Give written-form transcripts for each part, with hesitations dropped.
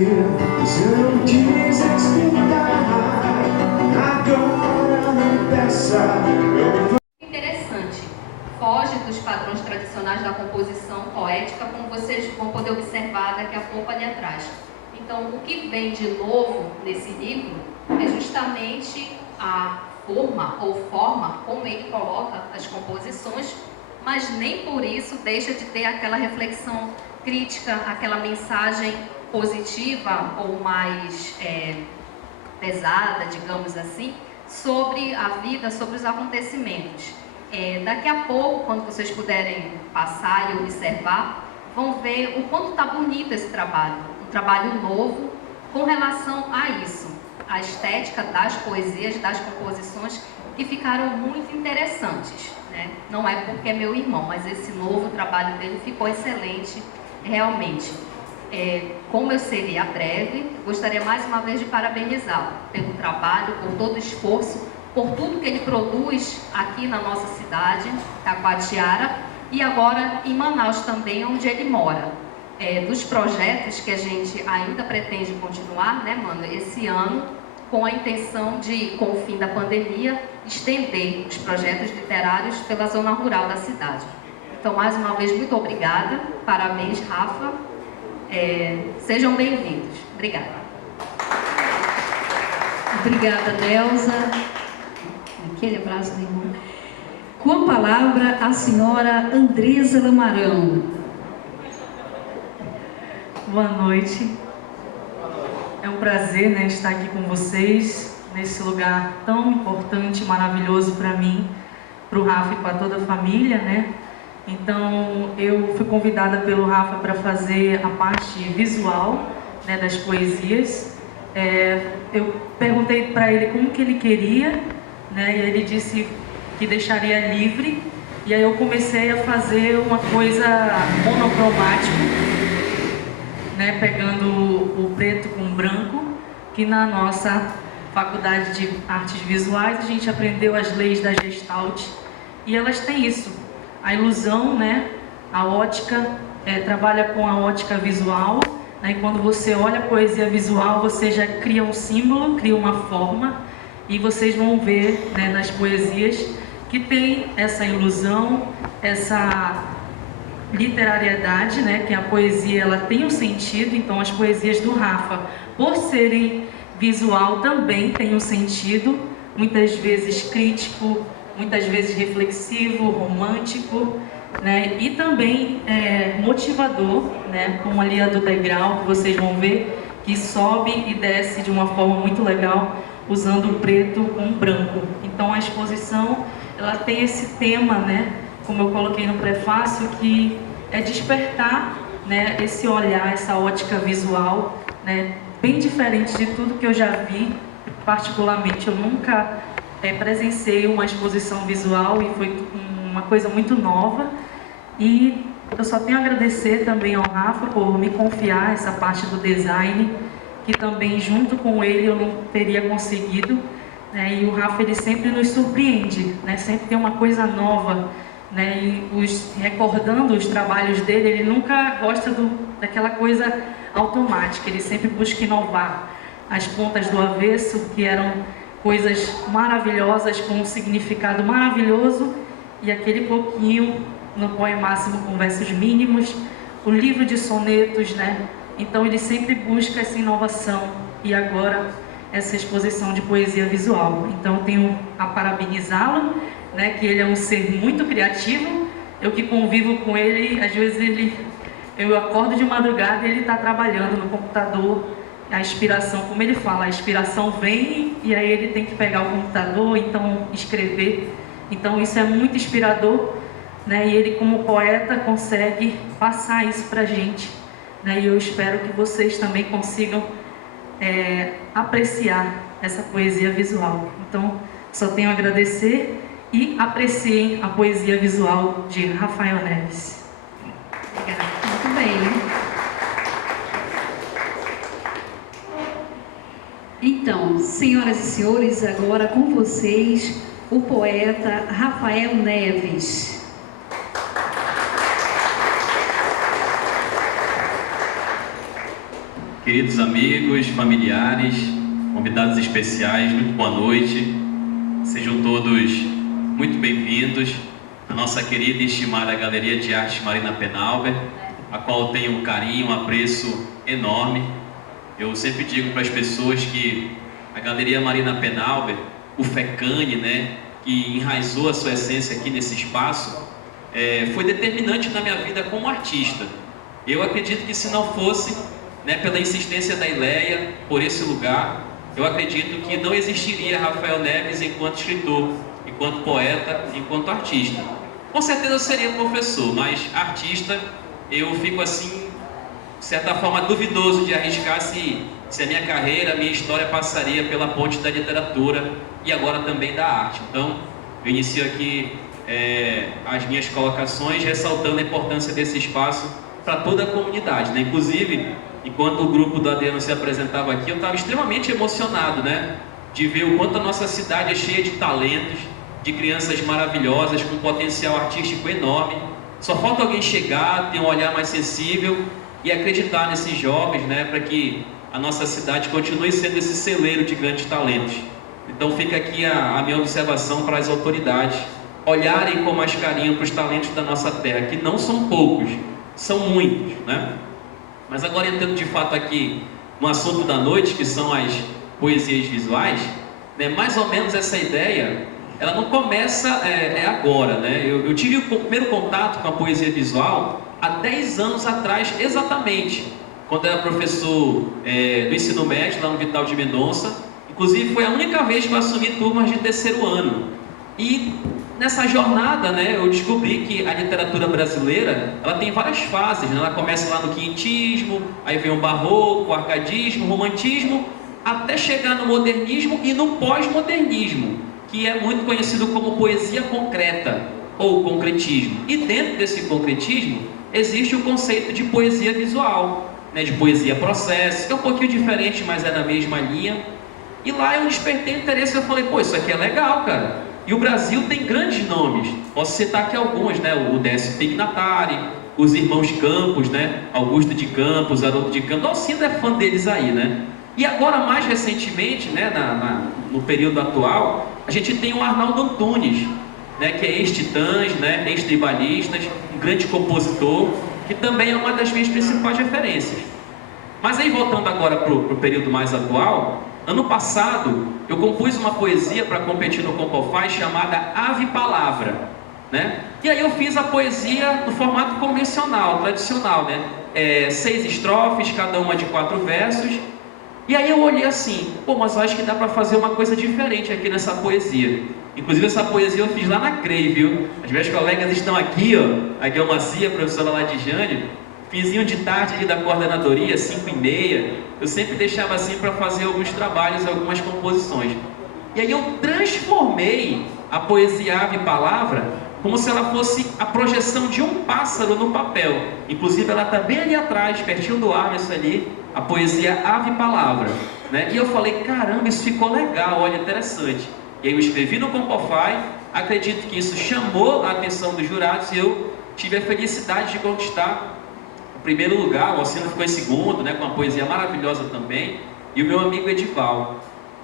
Se não quis explicar, agora não peça. Interessante. Foge dos padrões tradicionais da composição poética, como vocês vão poder observar daqui a pouco ali atrás. Então, o que vem de novo nesse livro é justamente a forma ou forma como ele coloca as composições, mas nem por isso deixa de ter aquela reflexão crítica, aquela mensagem positiva ou mais pesada, digamos assim, sobre a vida, sobre os acontecimentos. Daqui a pouco, quando vocês puderem passar e observar, vão ver o quanto está bonito esse trabalho, um trabalho novo com relação a isso, a estética das poesias, das composições, que ficaram muito interessantes, né? Não é porque é meu irmão, mas esse novo trabalho dele ficou excelente, realmente. Como eu seria breve, gostaria mais uma vez de parabenizá-lo pelo trabalho, por todo o esforço, por tudo que ele produz aqui na nossa cidade, Taquatiara, e agora em Manaus também, onde ele mora. Dos projetos que a gente ainda pretende continuar, né, mano, esse ano, com a intenção de, com o fim da pandemia, estender os projetos literários pela zona rural da cidade. Então, mais uma vez, muito obrigada. Parabéns, Rafa. Sejam bem-vindos. Obrigada. Obrigada, Nelza. Aquele abraço do irmão. Com a palavra, a senhora Andresa Lamarão. Boa noite. É um prazer, né, estar aqui com vocês, nesse lugar tão importante, maravilhoso para mim, para o Rafa e para toda a família, né? Então, eu fui convidada pelo Rafa para fazer a parte visual, né, das poesias. Eu perguntei para ele como que ele queria, né, e ele disse que deixaria livre. E aí eu comecei a fazer uma coisa monocromática, né, pegando o preto com o branco, que na nossa faculdade de artes visuais a gente aprendeu as leis da Gestalt, e elas têm isso. A ilusão, né, a ótica, trabalha com a ótica visual, né, e quando você olha a poesia visual, você já cria um símbolo, cria uma forma, e vocês vão ver, né, nas poesias que tem essa ilusão, essa literariedade, né, que a poesia ela tem um sentido. Então as poesias do Rafa, por serem visual, também tem um sentido, muitas vezes crítico, muitas vezes reflexivo, romântico, né? E também motivador, né? Como ali a do degrau, que vocês vão ver, que sobe e desce de uma forma muito legal, usando o preto com o branco. Então a exposição, ela tem esse tema, né? Como eu coloquei no prefácio, que é despertar, né, esse olhar, essa ótica visual, né? Bem diferente de tudo que eu já vi. Particularmente, eu nunca presenciei uma exposição visual e foi uma coisa muito nova. E eu só tenho a agradecer também ao Rafa por me confiar essa parte do design, que também junto com ele eu não teria conseguido, né? E o Rafa, ele sempre nos surpreende, né? Sempre tem uma coisa nova, né? E recordando os trabalhos dele, ele nunca gosta daquela coisa automática, ele sempre busca inovar. As pontas do avesso, que eram coisas maravilhosas, com um significado maravilhoso, e aquele pouquinho no poemáximo com versos mínimos, o livro de sonetos, né? Então ele sempre busca essa inovação, e agora essa exposição de poesia visual. Então eu tenho a parabenizá-lo, né, que ele é um ser muito criativo. Eu que convivo com ele, às vezes eu acordo de madrugada e ele está trabalhando no computador. A inspiração, como ele fala, a inspiração vem e aí ele tem que pegar o computador, então escrever. Então isso é muito inspirador, né? E ele, como poeta, consegue passar isso para a gente, né? E eu espero que vocês também consigam apreciar essa poesia visual. Então, só tenho a agradecer e apreciem a poesia visual de Rafael Neves. Obrigada. Muito bem. Então, senhoras e senhores, agora com vocês, o poeta Rafael Neves. queridos amigos, familiares, convidados especiais, muito boa noite. Sejam todos muito bem-vindos à nossa querida e estimada Galeria de Arte Marina Penalver, a qual tenho um carinho, um apreço enorme. Eu sempre digo para as pessoas que a Galeria Marina Penalver, o FECANE, né, que enraizou a sua essência aqui nesse espaço, foi determinante na minha vida como artista. Eu acredito que se não fosse, né, pela insistência da Ileia, por esse lugar, eu acredito que não existiria Rafael Neves enquanto escritor, enquanto poeta, enquanto artista. Com certeza eu seria professor, mas artista, eu fico assim, de certa forma, duvidoso de arriscar se a minha carreira, a minha história passaria pela ponte da literatura e agora também da arte. Então, eu inicio aqui as minhas colocações, ressaltando a importância desse espaço para toda a comunidade, né? Inclusive, enquanto o grupo do Adriano se apresentava aqui, eu estava extremamente emocionado, né, de ver o quanto a nossa cidade é cheia de talentos, de crianças maravilhosas, com um potencial artístico enorme. Só falta alguém chegar, ter um olhar mais sensível e acreditar nesses jovens, né, para que a nossa cidade continue sendo esse celeiro de grandes talentos. Então fica aqui a minha observação para as autoridades olharem com mais carinho para os talentos da nossa terra, que não são poucos, são muitos, né? Mas agora entrando de fato aqui no assunto da noite, que são as poesias visuais, né, mais ou menos essa ideia, ela não começa agora, né? Eu tive o primeiro contato com a poesia visual há 10 anos atrás, exatamente, quando eu era professor do ensino médio, lá no Vital de Mendonça. Inclusive foi a única vez que eu assumi turmas de terceiro ano. E nessa jornada, né, eu descobri que a literatura brasileira, ela tem várias fases, né? Ela começa lá no quinhentismo, aí vem o barroco, o arcadismo, o romantismo, até chegar no modernismo e no pós-modernismo, que é muito conhecido como poesia concreta, ou concretismo. E dentro desse concretismo, existe o conceito de poesia visual, né, de poesia processo, que é um pouquinho diferente, mas é na mesma linha. E lá eu despertei interesse, eu falei, pô, isso aqui é legal, cara. E o Brasil tem grandes nomes, posso citar aqui alguns, né? O Décio Pignatari, os irmãos Campos, né? Augusto de Campos, Haroldo de Campos, Alcindo é fã deles aí, né? E agora, mais recentemente, né, no período atual, a gente tem o Arnaldo Antunes, né, que é ex-Titãs, né, ex-Tribalistas, um grande compositor, que também é uma das minhas principais referências. Mas aí, voltando agora para o período mais atual, ano passado eu compus uma poesia para competir no Compofai chamada Ave Palavra, né? E aí eu fiz a poesia no formato convencional, tradicional, né? 6 estrofes, cada uma de 4 versos. E aí eu olhei assim, pô, mas eu acho que dá para fazer uma coisa diferente aqui nessa poesia. Inclusive essa poesia eu fiz lá na CREI, viu? As minhas colegas estão aqui, ó, a Guilmacia, a professora lá de Jane, finzinho de tarde ali da coordenadoria, 5h30, eu sempre deixava assim para fazer alguns trabalhos, algumas composições. E aí eu transformei a poesia Ave Palavra como se ela fosse a projeção de um pássaro no papel. Inclusive ela está bem ali atrás, pertinho do ar, isso ali, a poesia Ave Palavra, né? E eu falei, caramba, isso ficou legal, olha, interessante. E aí eu escrevi no Compofai, acredito que isso chamou a atenção dos jurados e eu tive a felicidade de conquistar o primeiro lugar. O Alcindo ficou em segundo, né, com uma poesia maravilhosa também, e o meu amigo Edival.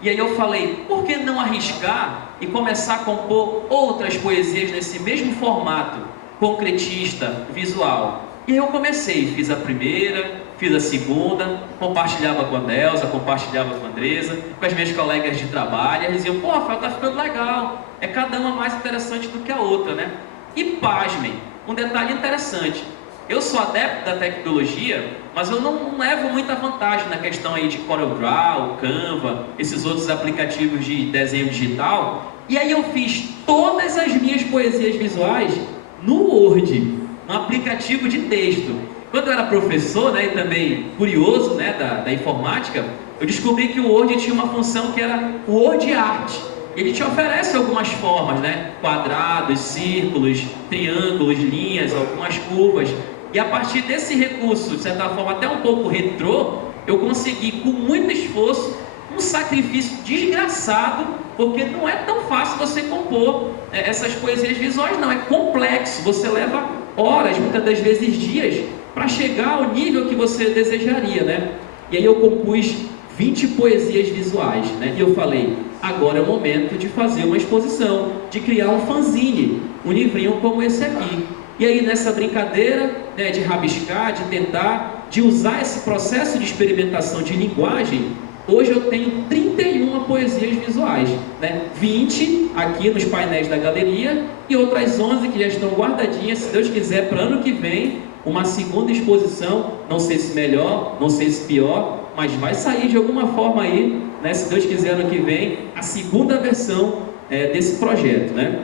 E aí eu falei, por que não arriscar e começar a compor outras poesias nesse mesmo formato, concretista, visual? E aí eu comecei, fiz a primeira, fiz a segunda, compartilhava com a Delza, compartilhava com a Andresa, com as minhas colegas de trabalho, eles diziam, pô, Rafael, tá ficando legal, é cada uma mais interessante do que a outra, né? E pasmem, um detalhe interessante, eu sou adepto da tecnologia, mas eu não levo muita vantagem na questão aí de CorelDRAW, Canva, esses outros aplicativos de desenho digital. E aí eu fiz todas as minhas poesias visuais no Word, no aplicativo de texto. Quando eu era professor, né, e também curioso, né, da informática, eu descobri que o Word tinha uma função que era o Word Art. Ele te oferece algumas formas, né, quadrados, círculos, triângulos, linhas, algumas curvas. E a partir desse recurso, de certa forma até um pouco retrô, eu consegui com muito esforço, um sacrifício desgraçado, porque não é tão fácil você compor essas poesias visuais, não, é complexo, você leva horas, muitas das vezes dias, para chegar ao nível que você desejaria, né? E aí eu compus 20 poesias visuais, né? E eu falei, agora é o momento de fazer uma exposição, de criar um fanzine, um livrinho como esse aqui. E aí nessa brincadeira, né, de rabiscar, de tentar, de usar esse processo de experimentação de linguagem, hoje eu tenho 31 poesias visuais, né? 20 aqui nos painéis da galeria e outras 11 que já estão guardadinhas, se Deus quiser, para ano que vem, uma segunda exposição, não sei se melhor, não sei se pior, mas vai sair de alguma forma aí, né? Se Deus quiser, ano que vem, a segunda versão desse projeto, né?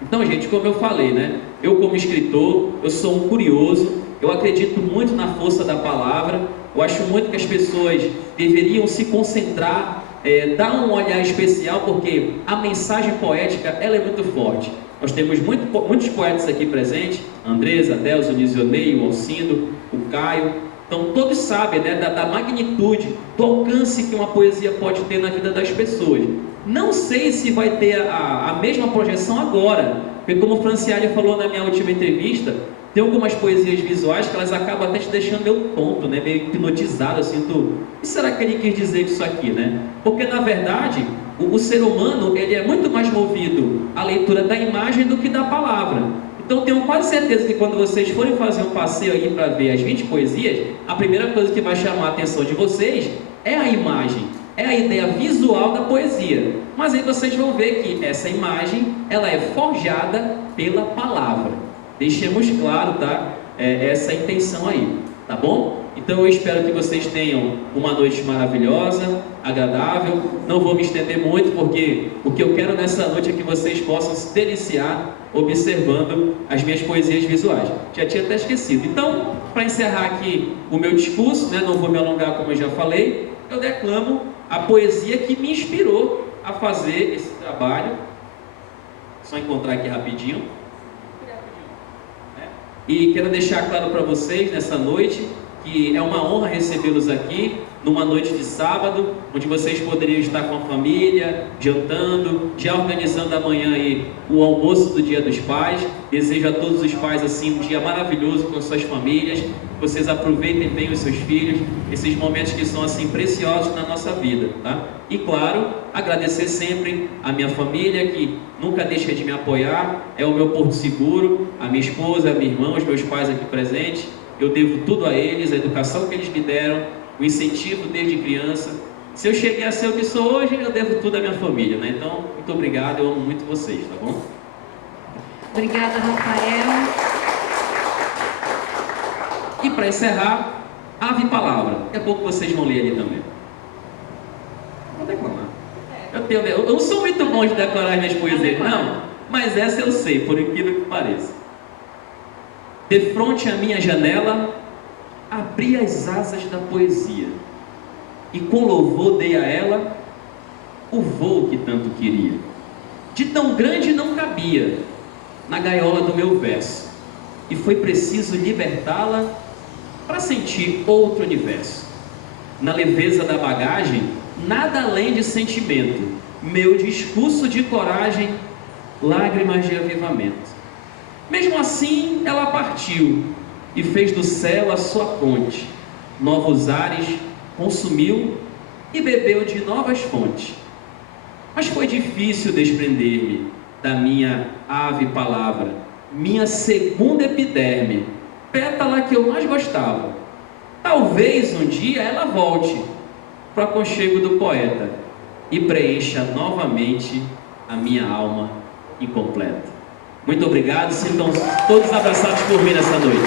Então, gente, como eu falei, né? Eu como escritor, eu sou um curioso, eu acredito muito na força da palavra, eu acho muito que as pessoas deveriam se concentrar, dar um olhar especial, porque a mensagem poética, ela é muito forte. Nós temos muitos poetas aqui presentes, Andresa, Adelso, Nisionei, o Alcindo, o Caio. Então todos sabem, né, da magnitude, do alcance que uma poesia pode ter na vida das pessoas. Não sei se vai ter a mesma projeção agora, porque como o Franciele falou na minha última entrevista, tem algumas poesias visuais que elas acabam até te deixando meio tonto, né, meio hipnotizado, assim, o que será que ele quis dizer com isso aqui, né? Porque na verdade, o ser humano, ele é muito mais movido à leitura da imagem do que da palavra. Então tenho quase certeza que quando vocês forem fazer um passeio aí para ver as 20 poesias, a primeira coisa que vai chamar a atenção de vocês é a imagem, é a ideia visual da poesia. Mas aí vocês vão ver que essa imagem, ela é forjada pela palavra. Deixemos claro, tá? Essa intenção aí, tá bom? Então eu espero que vocês tenham uma noite maravilhosa, agradável. Não vou me estender muito, porque o que eu quero nessa noite é que vocês possam se deliciar observando as minhas poesias visuais. Já tinha até esquecido. Então, para encerrar aqui o meu discurso, né, não vou me alongar como eu já falei, eu declamo a poesia que me inspirou a fazer esse trabalho. Só encontrar aqui rapidinho. E quero deixar claro para vocês nessa noite que é uma honra recebê-los aqui numa noite de sábado, onde vocês poderiam estar com a família, jantando, já organizando amanhã aí o almoço do Dia dos Pais. Desejo a todos os pais assim um dia maravilhoso com suas famílias. Vocês aproveitem bem os seus filhos, esses momentos que são assim preciosos na nossa vida, tá? E claro, agradecer sempre a minha família que nunca deixa de me apoiar, é o meu porto seguro, a minha esposa, a minha irmã, os meus pais aqui presentes. Eu devo tudo a eles, a educação que eles me deram, o incentivo desde criança. Se eu cheguei a ser o que sou hoje, eu devo tudo à minha família, né? Então, muito obrigado, eu amo muito vocês, tá bom? Obrigada, Rafael. E para encerrar, ave palavra. Daqui a pouco vocês vão ler ali também. Vou declamar. Eu não sou muito bom de decorar as minhas poesias, não, mas essa eu sei, por incrível que pareça. De frente à minha janela, abri as asas da poesia e com louvor dei a ela o voo que tanto queria. De tão grande não cabia na gaiola do meu verso e foi preciso libertá-la para sentir outro universo. Na leveza da bagagem, nada além de sentimento, meu discurso de coragem, lágrimas de avivamento. Mesmo assim, ela partiu e fez do céu a sua ponte. Novos ares consumiu e bebeu de novas fontes. Mas foi difícil desprender-me da minha ave palavra, minha segunda epiderme, pétala que eu mais gostava. Talvez um dia ela volte para o aconchego do poeta e preencha novamente a minha alma incompleta. Muito obrigado, sintam todos abraçados por mim nessa noite.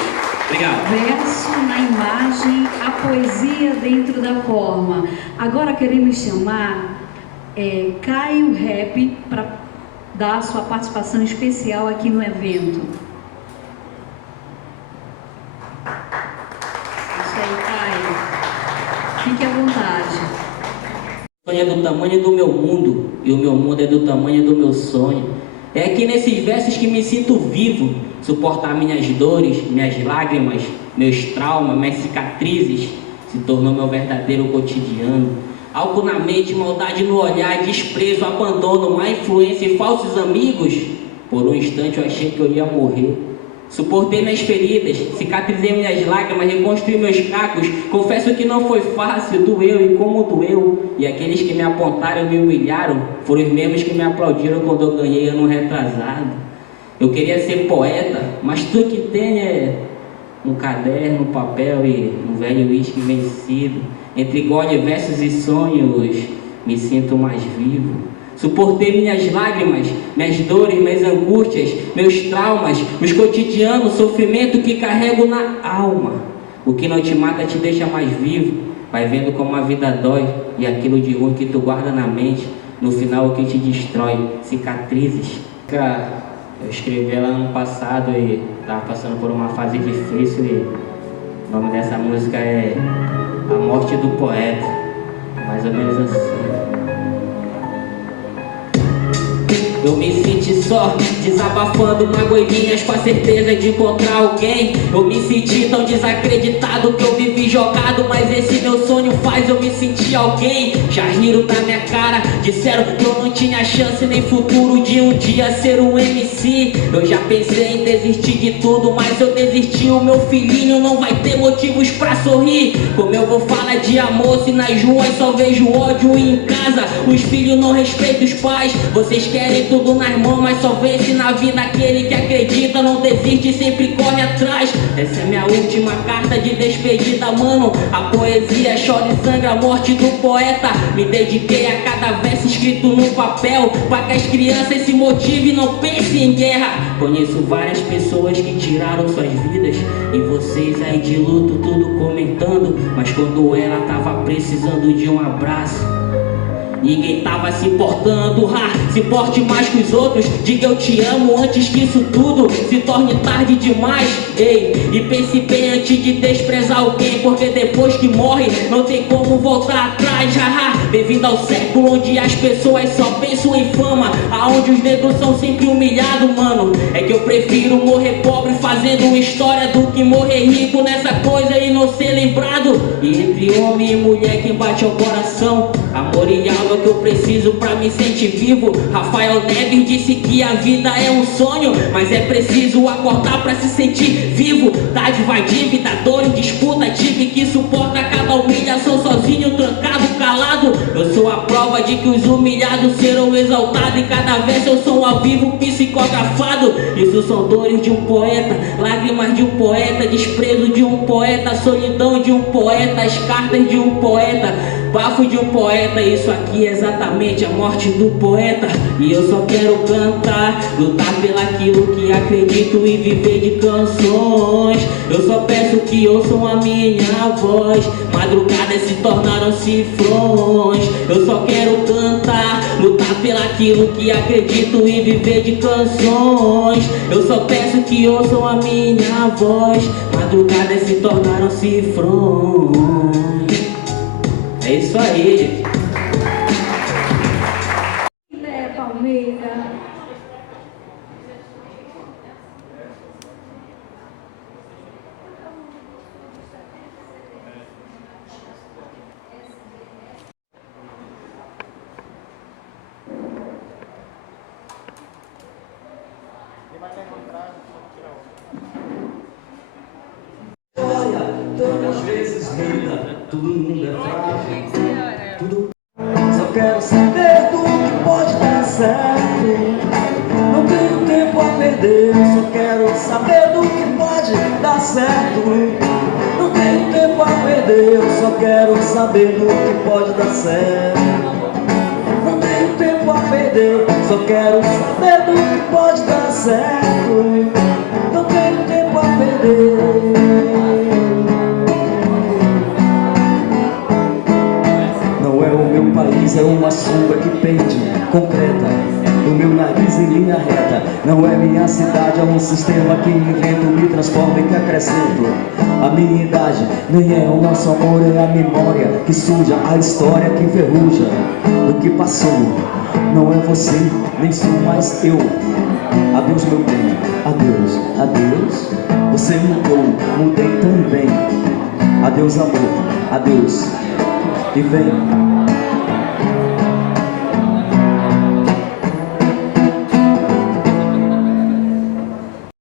Obrigado. Verso na imagem, a poesia dentro da forma. Agora queremos chamar Caio Rap para dar a sua participação especial aqui no evento. Isso aí, Caio. Fique à vontade. O sonho é do tamanho do meu mundo e o meu mundo é do tamanho do meu sonho. É aqui nesses versos que me sinto vivo, suportar minhas dores, minhas lágrimas, meus traumas, minhas cicatrizes, se tornou meu verdadeiro cotidiano. Algo na mente, maldade no olhar, desprezo, abandono, má influência e falsos amigos. Por um instante eu achei que eu ia morrer. Suportei minhas feridas, cicatrizei minhas lágrimas, reconstruí meus cacos. Confesso que não foi fácil, doeu e como doeu. E aqueles que me apontaram e me humilharam foram os mesmos que me aplaudiram quando eu ganhei ano retrasado. Eu queria ser poeta, mas tudo que tem é um caderno, um papel e um velho uísque vencido. Entre gole, versos e sonhos, me sinto mais vivo. Suportei minhas lágrimas, minhas dores, minhas angústias, meus traumas, os cotidianos, sofrimento que carrego na alma. O que não te mata te deixa mais vivo. Vai vendo como a vida dói e aquilo de ruim que tu guarda na mente, no final o que te destrói, cicatrizes. Eu escrevi ela ano passado e estava passando por uma fase difícil e o nome dessa música é A Morte do Poeta, mais ou menos assim. Eu me senti só, desabafando magoinhas com a certeza de encontrar alguém. Eu me senti tão desacreditado que eu vivi jogado, mas esse meu sonho faz eu me sentir alguém. Já riram da minha cara, disseram que eu não tinha chance nem futuro de um dia ser um MC. Eu já pensei em desistir de tudo, mas eu desisti. O meu filhinho não vai ter motivos pra sorrir. Como eu vou falar de amor se nas ruas só vejo ódio e em casa os filhos não respeitam os pais? Vocês querem tudo nas mãos, mas só vence na vida aquele que acredita, não desiste e sempre corre atrás. Essa é minha última carta de despedida, mano. A poesia chora e sangra a morte do poeta. Me dediquei a cada verso escrito no papel, para que as crianças se motivem e não pensem em guerra. Conheço várias pessoas que tiraram suas vidas, e vocês aí de luto tudo comentando, mas quando ela tava precisando de um abraço, ninguém tava se importando. Se importe mais que os outros, diga eu te amo antes que isso tudo se torne tarde demais. Ei, e pense bem antes de desprezar alguém, porque depois que morre não tem como voltar atrás. Bem-vindo ao século onde as pessoas só pensam em fama, aonde os negros são sempre humilhados, mano. É que eu prefiro morrer pobre fazendo história do que morrer rico nessa coisa e não ser lembrado. E entre homem e mulher quem bate ao coração, amor e alma que eu preciso pra me sentir vivo. Rafael Neves disse que a vida é um sonho, mas é preciso acordar pra se sentir vivo. Dádiva, dívida, dor e disputa, tive que suportar cada humilhação sozinho, trancado, calado. Eu sou a prova de que os humilhados serão exaltados, e cada vez eu sou ao vivo psicografado. Isso são dores de um poeta, lágrimas de um poeta, desprezo de um poeta, solidão de um poeta, as cartas de um poeta, bafo de um poeta. Isso aqui é exatamente a morte do poeta. E eu só quero cantar, lutar pelaquilo que acredito e viver de canções. Eu só peço que ouçam a minha voz, madrugadas se tornaram cifrões. Eu só quero cantar, lutar pelaquilo que acredito e viver de canções. Eu só peço que ouçam a minha voz, madrugadas se tornaram cifrões. É isso aí. Palmeira. Todas as vezes muda, todo mundo é frágil, tudo. Só quero saber do que pode dar certo. Não tenho tempo a perder, só quero saber do que pode dar certo. Não tenho tempo a perder, eu só quero saber do que pode dar certo. Não tenho tempo a perder, só quero saber do que pode dar certo. Não tenho tempo a perder. É uma sombra que pende, concreta, do meu nariz em linha reta. Não é minha cidade, é um sistema que invento, me transforma e que acrescento. A minha idade nem é o nosso amor, é a memória que suja, a história que enferruja. Do que passou, não é você, nem sou mais eu. Adeus meu bem, adeus, adeus. Você mudou, mudei também. Adeus amor, adeus. E vem.